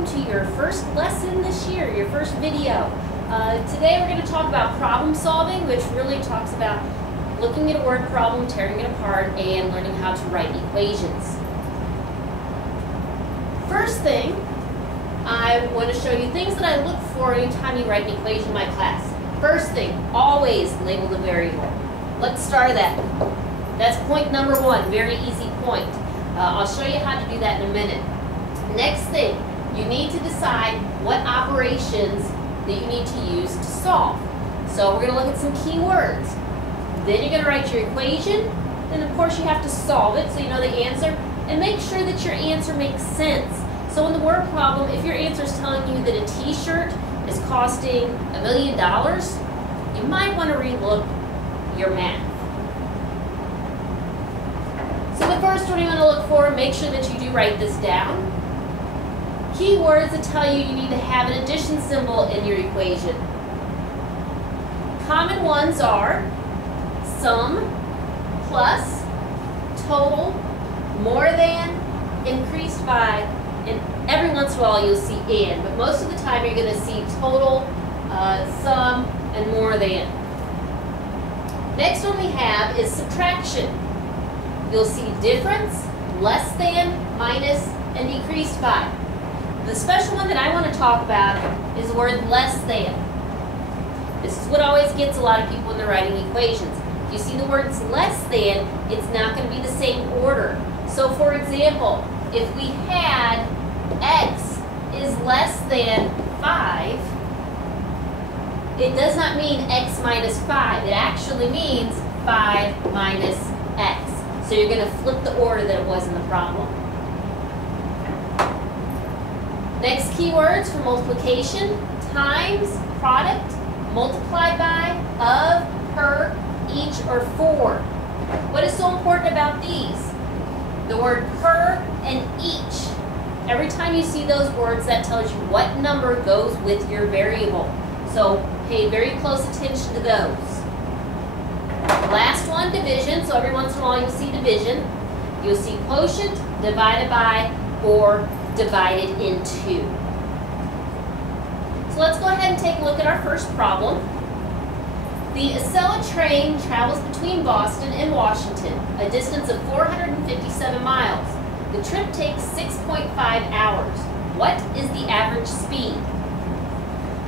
welcome to your first lesson this year, your first video. Today we're going to talk about problem solving, which really talks about looking at a word problem, tearing it apart, and learning how to write equations. First thing, I want to show you things that I look for anytime you write an equation in my class. First thing, always label the variable. Let's start that. That's point number one, very easy point. I'll show you how to do that in a minute. Next thing, you need to decide what operations that you need to use to solve. So we're going to look at some keywords. Then you're going to write your equation. Then of course you have to solve it so you know the answer. And make sure that your answer makes sense. So in the word problem, if your answer is telling you that a t-shirt is costing $1 million, you might want to relook your math. So the first one you want to look for, make sure that you do write this down. Keywords that tell you need to have an addition symbol in your equation. Common ones are sum, plus, total, more than, increased by, and every once in a while you'll see and, but most of the time you're going to see total, sum, and more than. Next one we have is subtraction. You'll see difference, less than, minus, and decreased by. The special one that I want to talk about is the word less than. This is what always gets a lot of people when they're writing equations. If you see the words less than, it's not going to be the same order. So for example, if we had x is less than 5, it does not mean x minus 5. It actually means 5 minus x. So you're going to flip the order that it was in the problem. Next keywords for multiplication: times, product, multiplied by, of, per, each, or for. What is so important about these? The word per and each. Every time you see those words, that tells you what number goes with your variable. So pay very close attention to those. Last one, division. So every once in a while you'll see division. You'll see quotient, divided by, or divided into. So let's go ahead and take a look at our first problem. The Acela train travels between Boston and Washington, a distance of 457 miles. The trip takes 6.5 hours. What is the average speed?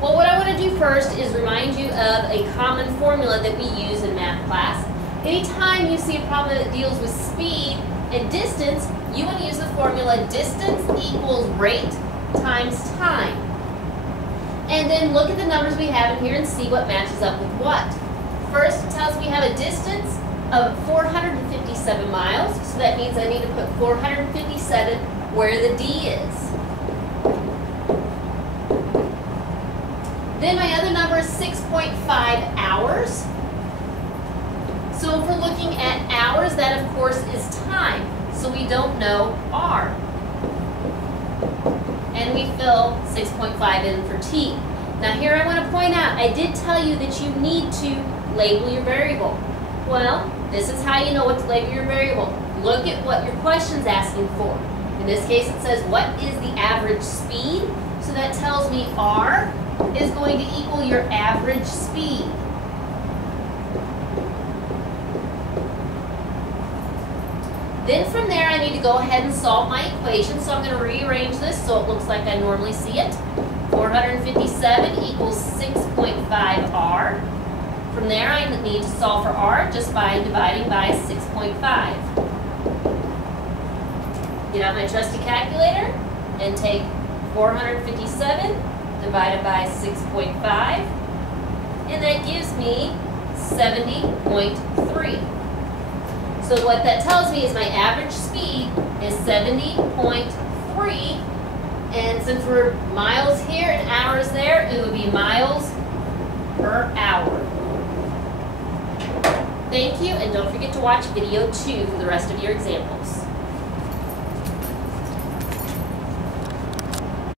Well, what I want to do first is remind you of a common formula that we use in math class. Anytime you see a problem that deals with speed and distance, you want to use the formula distance equals rate times time. And then look at the numbers we have in here and see what matches up with what. First, it tells me we have a distance of 457 miles, so that means I need to put 457 where the D is. Then my other number is 6.5 hours. So if we're looking at hours, that of course is time. So we don't know R. And we fill 6.5 in for T. Now here I want to point out, I did tell you that you need to label your variable. Well, this is how you know what to label your variable. Look at what your question's asking for. In this case it says, what is the average speed? So that tells me R is going to equal your average speed. Then from there I need to go ahead and solve my equation, so I'm going to rearrange this so it looks like I normally see it. 457 equals 6.5 R. From there I need to solve for R just by dividing by 6.5. Get out my trusty calculator and take 457 divided by 6.5, and that gives me 70.3. So what that tells me is my average speed is 70.3, and since we're miles here and hours there, it would be miles per hour. Thank you, and don't forget to watch video 2 for the rest of your examples.